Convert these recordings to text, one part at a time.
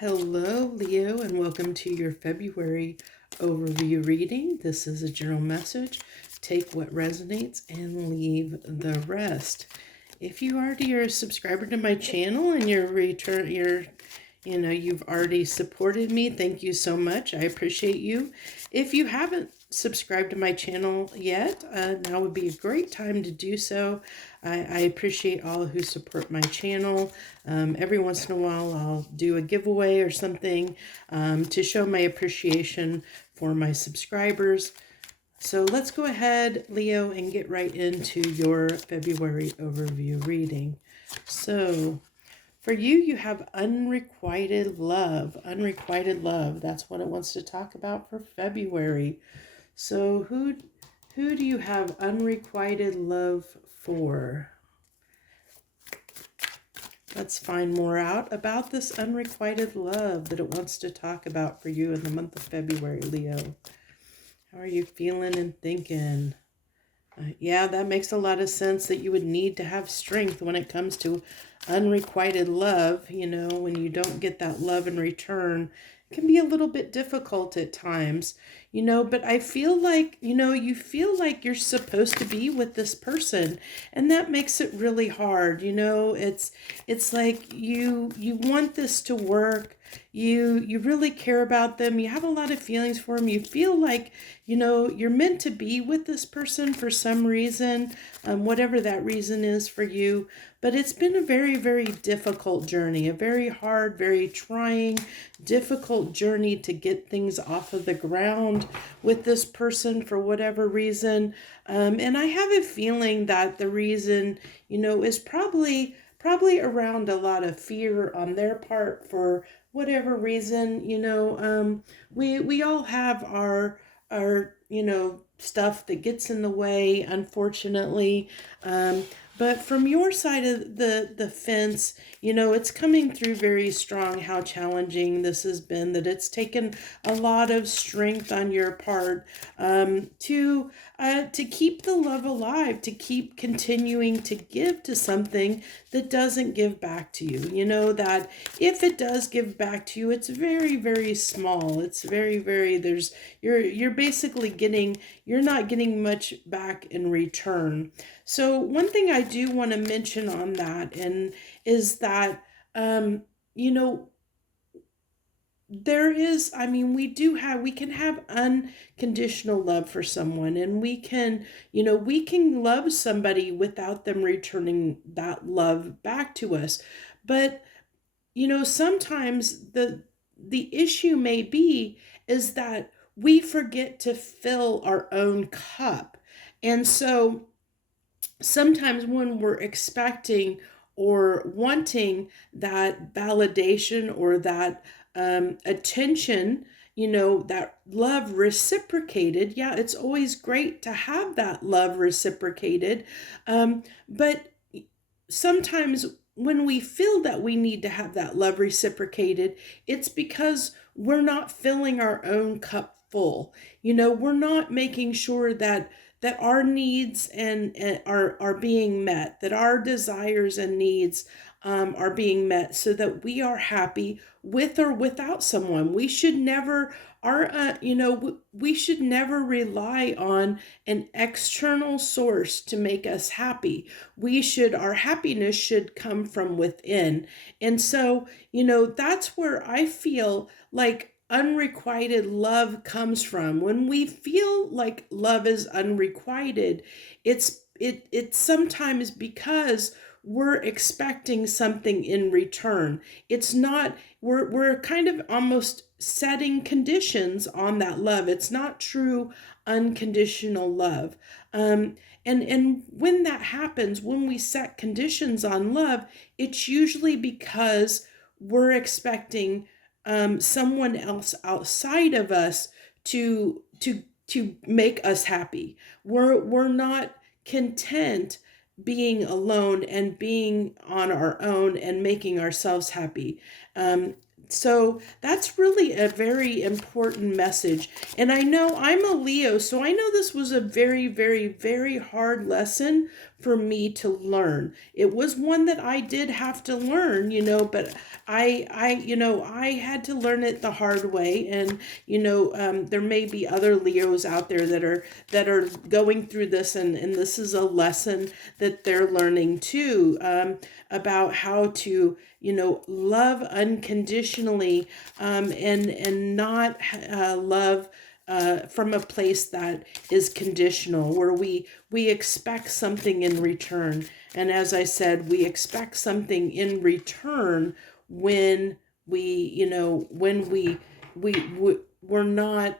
Hello, Leo, and welcome to your February overview reading. This is a general message. Take what resonates and leave the rest. If you already are a subscriber to my channel and you've already supported me, thank you so much. I appreciate you. If you haven't subscribed to my channel yet, now would be a great time to do so. I appreciate all who support my channel. Every once in a while I'll do a giveaway or something to show my appreciation for my subscribers. So let's go ahead, Leo, and get right into your February overview reading. So for you, you have unrequited love. Unrequited love. That's what it wants to talk about for February. So who do you have unrequited love for? Let's find more out about this unrequited love that it wants to talk about for you in the month of February, Leo. How are you feeling and thinking? Yeah, that makes a lot of sense that you would need to have strength when it comes to unrequited love. You know, when you don't get that love in return, it can be a little bit difficult at times, you know, but I feel like, you feel like you're supposed to be with this person, and that makes it really hard. It's like you want this to work. You really care about them. You have a lot of feelings for them. You feel like, you're meant to be with this person for some reason, whatever that reason is for you. But it's been a very, very difficult journey, a very hard, very trying, difficult journey to get things off of the ground with this person for whatever reason. And I have a feeling that the reason, is probably around a lot of fear on their part for whatever reason. We all have our stuff that gets in the way, unfortunately. But from your side of the fence, it's coming through very strong how challenging this has been, that it's taken a lot of strength on your part to keep the love alive, to keep continuing to give to something that doesn't give back to you. That if it does give back to you, it's very, very small. It's very, very, you're basically you're not getting much back in return. So one thing I do want to mention on that is that, we can have unconditional love for someone, and we can love somebody without them returning that love back to us. But, sometimes the issue may be is that we forget to fill our own cup. And so sometimes when we're expecting or wanting that validation or that attention, that love reciprocated, yeah, it's always great to have that love reciprocated. But sometimes when we feel that we need to have that love reciprocated, it's because we're not filling our own cup full. We're not making sure that our needs and are being met, that our desires and needs are being met, so that we are happy with or without someone. We should never we should never rely on an external source to make us happy. Our happiness should come from within. And so, that's where I feel like unrequited love comes from. When we feel like love is unrequited, it's sometimes because we're expecting something in return. It's not, we're kind of almost setting conditions on that love. It's not true unconditional love. And when that happens, when we set conditions on love, it's usually because we're expecting someone else outside of us to make us happy. We're not content being alone and being on our own and making ourselves happy. Um, so that's really a very important message. And I know I'm a Leo, so I know this was a very, very, very hard lesson for me to learn. It was one that I did have to learn, but I had to learn it the hard way. And, there may be other Leos out there that are going through this, and this is a lesson that they're learning too, about how to love unconditionally, and not love from a place that is conditional, where we expect something in return. And as I said, we expect something in return when we're not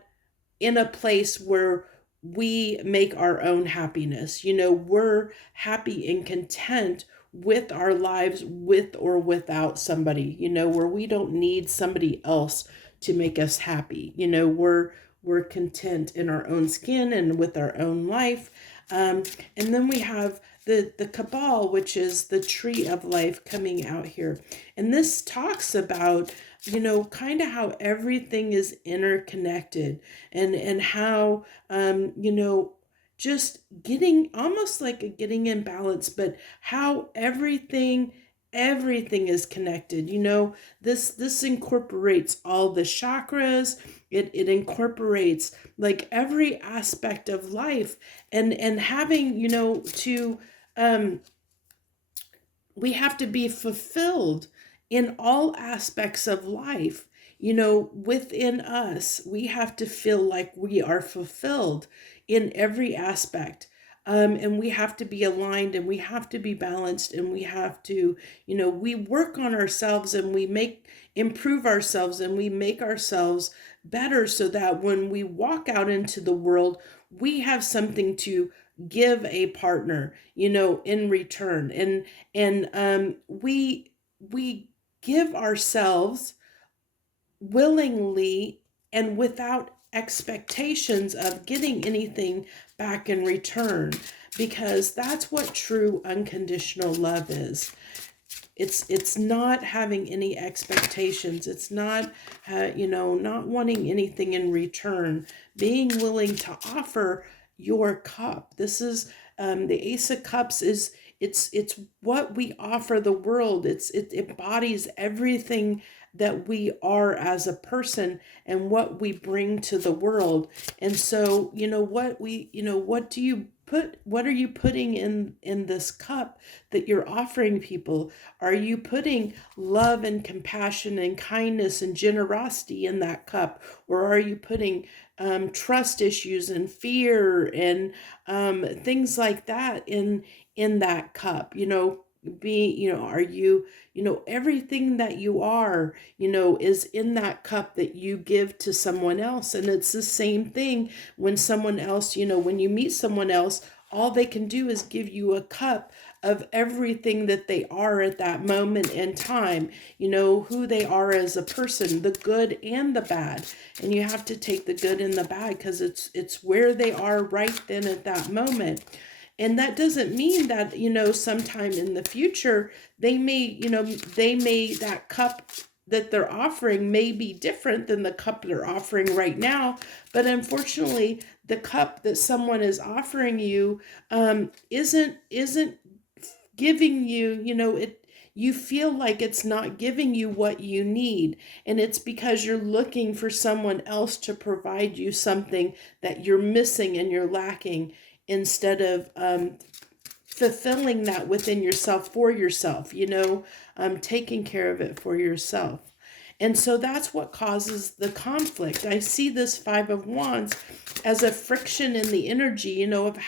in a place where we make our own happiness. We're happy and content with our lives, with or without somebody, where we don't need somebody else to make us happy. We're content in our own skin and with our own life. And then we have the cabal, which is the tree of life, coming out here. And this talks about, kind of how everything is interconnected, and how, just getting almost like a getting in balance, but how everything is connected. This incorporates all the chakras. It incorporates like every aspect of life, and having, to we have to be fulfilled in all aspects of life. Within us, we have to feel like we are fulfilled in every aspect. And we have to be aligned, and we have to be balanced, and we have to, we work on ourselves, and we improve ourselves, and we make ourselves better, so that when we walk out into the world, we have something to give a partner, in return. And we give ourselves willingly and without expectations of getting anything back in return, because that's what true unconditional love is. It's not having any expectations. It's not not wanting anything in return, being willing to offer your cup. This is, the Ace of Cups is, it's what we offer the world. It embodies everything that we are as a person, and what we bring to the world. And so, what are you putting in this cup that you're offering people? Are you putting love and compassion and kindness and generosity in that cup? Or are you putting trust issues and fear and things like that in that cup? Are you, everything that you are, is in that cup that you give to someone else. And it's the same thing when someone else, when you meet someone else, all they can do is give you a cup of everything that they are at that moment in time, who they are as a person, the good and the bad. And you have to take the good and the bad, because it's where they are right then at that moment. And that doesn't mean that, sometime in the future, that cup that they're offering may be different than the cup they're offering right now. But unfortunately, the cup that someone is offering you isn't giving you, you feel like it's not giving you what you need. And it's because you're looking for someone else to provide you something that you're missing and you're lacking, instead of fulfilling that within yourself, for yourself, taking care of it for yourself. And so that's what causes the conflict. I see this Five of Wands as a friction in the energy, of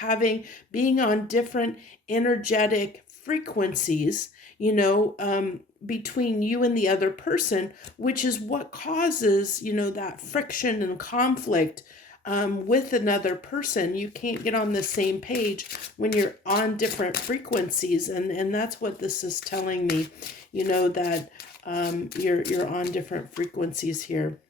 being on different energetic frequencies, between you and the other person, which is what causes, that friction and conflict with another person. You can't get on the same page when you're on different frequencies. And that's what this is telling me, that you're on different frequencies here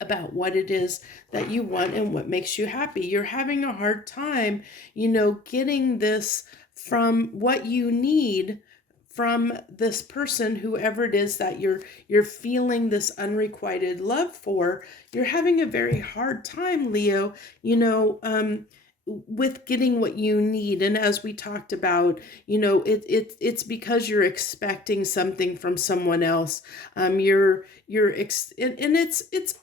about what it is that you want and what makes you happy. You're having a hard time, getting this from what you need from this person, whoever it is that you're feeling this unrequited love for. You're having a very hard time, Leo, with getting what you need. And as we talked about, it's because you're expecting something from someone else. And it's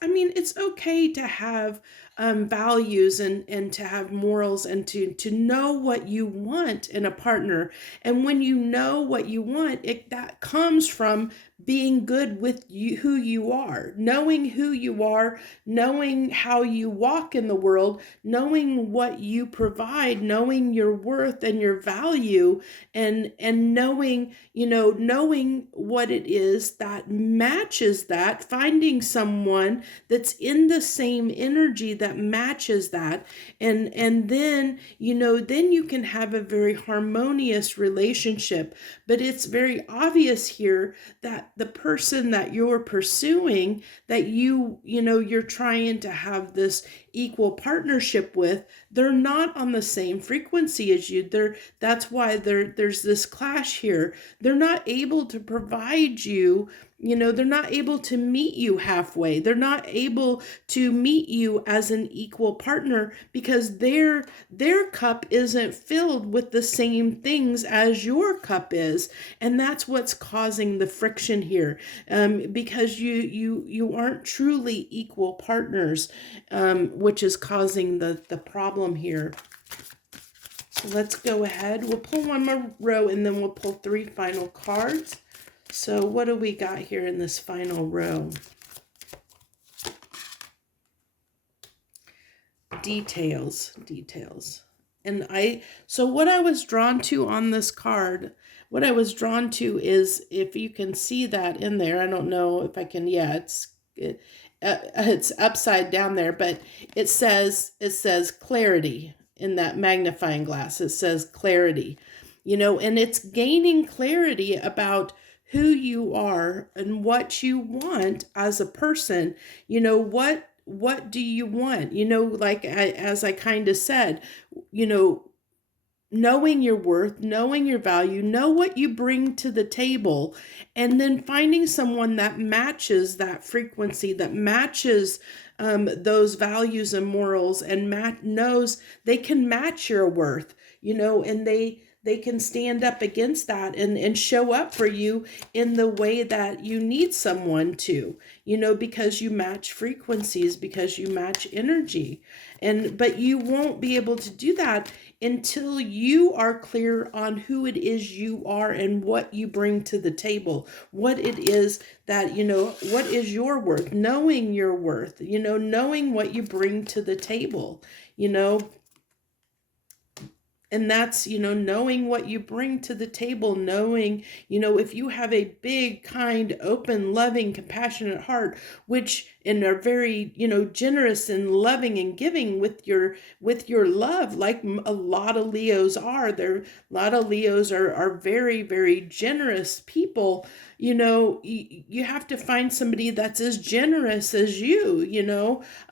I mean, it's okay to have values, and to have morals, and to know what you want in a partner. And when you know what you want, that comes from being good with you, who you are, knowing who you are, knowing how you walk in the world, knowing what you provide, knowing your worth and your value, and knowing, knowing what it is that matches that, finding someone that's in the same energy that matches that. And then, then you can have a very harmonious relationship. But it's very obvious here that the person that you're pursuing, that you're trying to have this equal partnership with, they're not on the same frequency as you. That's why there's this clash here. They're not able to provide you, they're not able to meet you halfway. They're not able to meet you as an equal partner, because their cup isn't filled with the same things as your cup is. And that's what's causing the friction here, because you aren't truly equal partners, which is causing the problem here. So let's go ahead. We'll pull one more row, and then we'll pull 3 final cards. So what do we got here in this final row? Details. And so what I was drawn to on this card, what I was drawn to is, if you can see that in there, I don't know if I can, it's upside down there, but it says clarity in that magnifying glass. It says clarity, and it's gaining clarity about who you are and what you want as a person. What do you want? Like as I kind of said, knowing your worth, knowing your value, know what you bring to the table, and then finding someone that matches that frequency, that matches those values and morals, and knows they can match your worth, and they can stand up against that, and show up for you in the way that you need someone to, because you match frequencies, because you match energy. But you won't be able to do that until you are clear on who it is you are and what you bring to the table, what it is that, what is your worth, knowing your worth, knowing what you bring to the table, and that's, knowing what you bring to the table, knowing, if you have a big, kind, open, loving, compassionate heart, which and are very, generous and loving and giving with your love, like a lot of Leos are. A lot of Leos are very, very generous people. You have to find somebody that's as generous as you,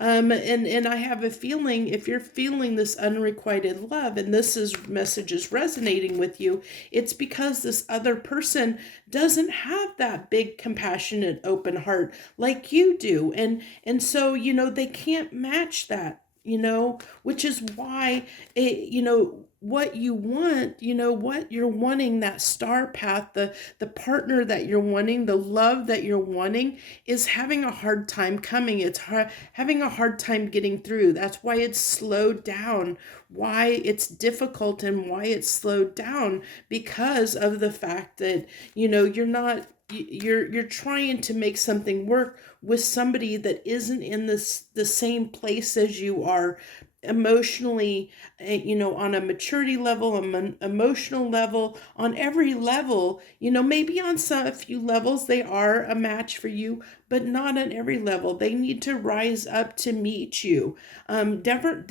and I have a feeling, if you're feeling this unrequited love, and message is resonating with you, it's because this other person doesn't have that big, compassionate, open heart like you do. And so, they can't match that, which is why, what you want, what you're wanting, that star path, the partner that you're wanting, the love that you're wanting, is having a hard time coming. It's having a hard time getting through. That's why it's slowed down, why it's difficult, and why it's slowed down, because of the fact that, you're trying to make something work with somebody that isn't in the same place as you are emotionally, on a maturity level, emotional level, on every level. Maybe on a few levels they are a match for you, but not on every level. They need to rise up to meet you. Never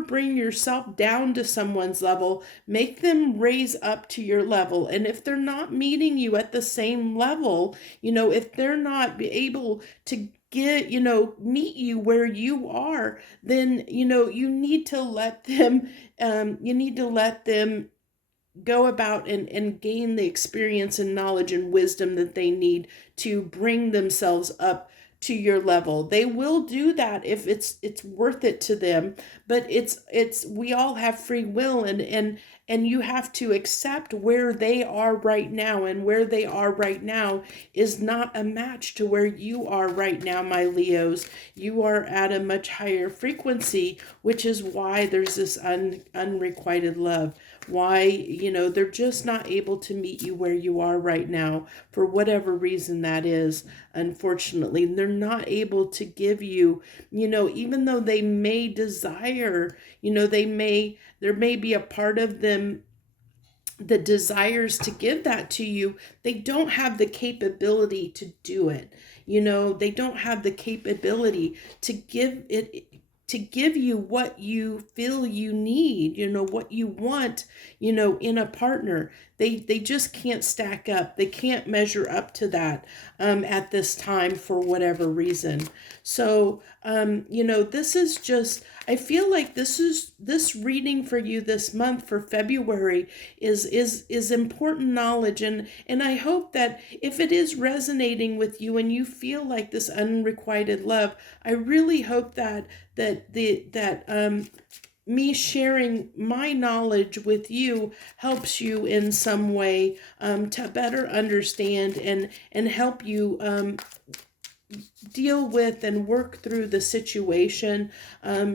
bring yourself down to someone's level. Make them raise up to your level. And if they're not meeting you at the same level, if they're not able to meet you where you are, then, you need to let them, go about and gain the experience and knowledge and wisdom that they need to bring themselves up to your level. They will do that if it's worth it to them, but it's we all have free will, and you have to accept where they are right now, and where they are right now is not a match to where you are right now, my Leos. You are at a much higher frequency, which is why there's this unrequited love. Why, they're just not able to meet you where you are right now for whatever reason that is. Unfortunately, they're not able to give you, even though they may desire, there may be a part of them that desires to give that to you. They don't have the capability to do it. They don't have the capability to give it, to give you what you feel you need, what you want, in a partner. They just can't stack up. They can't measure up to that at this time for whatever reason. So, this is just, I feel like this reading for you this month for February is important knowledge, and I hope that if it is resonating with you and you feel like this unrequited love, I really hope that me sharing my knowledge with you helps you in some way to better understand and help you deal with and work through the situation,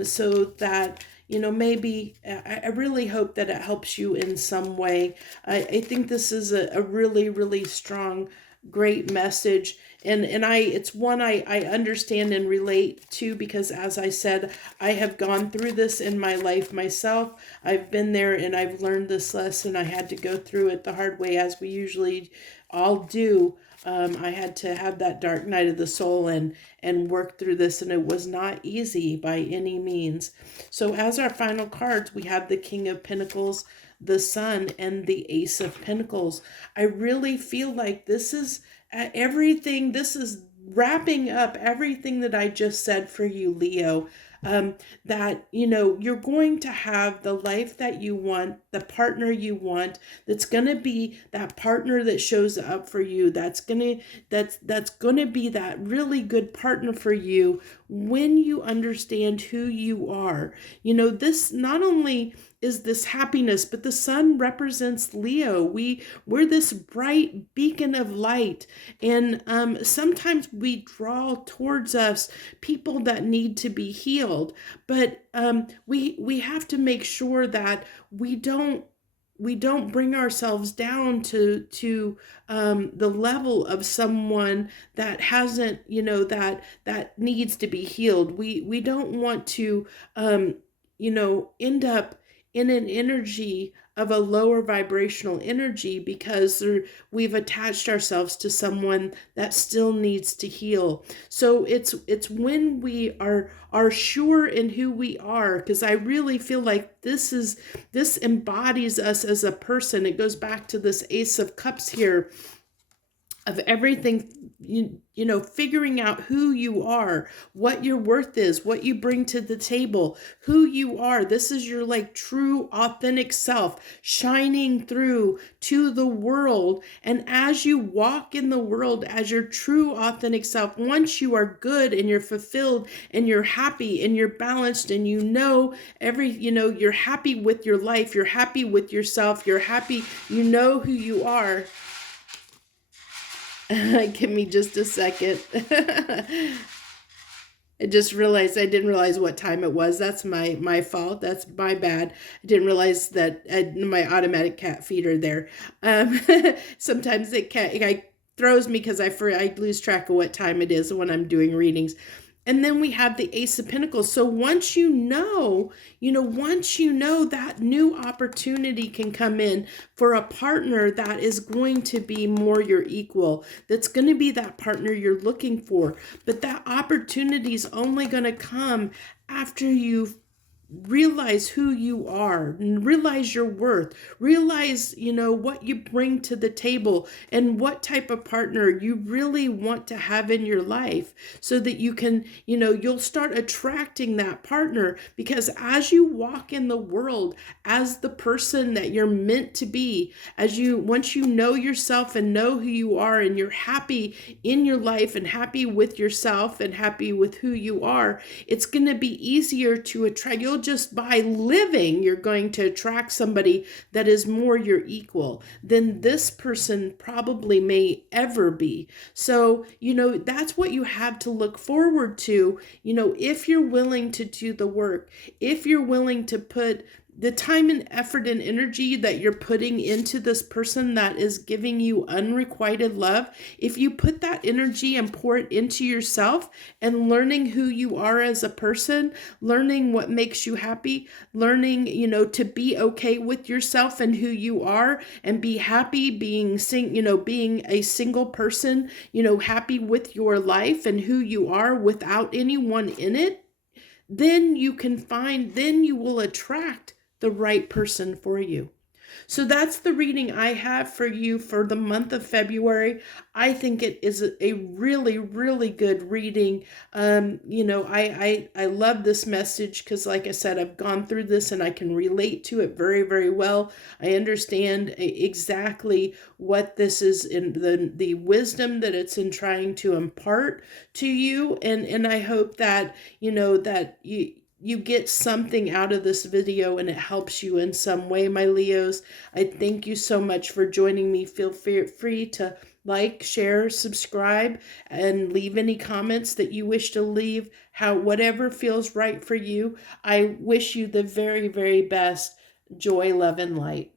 so that maybe I really hope that it helps you in some way. I think this is a really, really strong, great message, and it's one I understand and relate to, because as I said, I have gone through this in my life myself. I've been there and I've learned this lesson. I had to go through it the hard way, as we usually all do. I had to have that dark night of the soul and work through this, and it was not easy by any means. So as our final cards, we have the King of Pentacles, the Sun, and the Ace of Pentacles. I really feel like this is everything. This is wrapping up everything that I just said for you, Leo. That you're going to have the life that you want, the partner you want, that's going to be that partner that shows up for you, that's going to be that really good partner for you when you understand who you are. This not only is this happiness, but the sun represents Leo. We're this bright beacon of light, and sometimes we draw towards us people that need to be healed, but we have to make sure that we don't bring ourselves down to the level of someone that hasn't, that needs to be healed. We don't want to end up in an energy of a lower vibrational energy because we've attached ourselves to someone that still needs to heal. So it's when we are sure in who we are, because I really feel like this embodies us as a person. It goes back to this Ace of Cups here, of everything, figuring out who you are, what your worth is, what you bring to the table, who you are. This is your true authentic self shining through to the world. And as you walk in the world as your true authentic self, once you are good and you're fulfilled and you're happy and you're balanced and you're happy with your life, you're happy with yourself, you're happy, who you are. Give me just a second. I just realized I didn't realize what time it was. That's my fault. That's my bad. I didn't realize that my automatic cat feed are there. Sometimes it throws me because I lose track of what time it is when I'm doing readings. And then we have the Ace of Pentacles. So once you know that new opportunity can come in for a partner that is going to be more your equal, that's going to be that partner you're looking for. But that opportunity is only going to come after you've realize who you are and realize your worth, realize, what you bring to the table and what type of partner you really want to have in your life, so that you can, you'll start attracting that partner. Because as you walk in the world as the person that you're meant to be, once you know yourself and know who you are, and you're happy in your life and happy with yourself and happy with who you are, it's going to be easier to attract. You'll just, by living, you're going to attract somebody that is more your equal than this person probably may ever be. So, that's what you have to look forward to, if you're willing to do the work, if you're willing to put the time and effort and energy that you're putting into this person that is giving you unrequited love. If you put that energy and pour it into yourself and learning who you are as a person, learning what makes you happy, learning, to be okay with yourself and who you are, and be happy being being a single person, happy with your life and who you are without anyone in it, then you will attract the right person for you. So that's the reading I have for you for the month of February. I think it is a really, really good reading. I love this message because, like I said, I've gone through this and I can relate to it very, very well. I understand exactly what this is in the wisdom that it's in trying to impart to you. And I hope that, that you get something out of this video and it helps you in some way, my Leos. I thank you so much for joining me. Feel free to like, share, subscribe, and leave any comments that you wish to leave, whatever feels right for you. I wish you the very, very best. Joy, love, and light.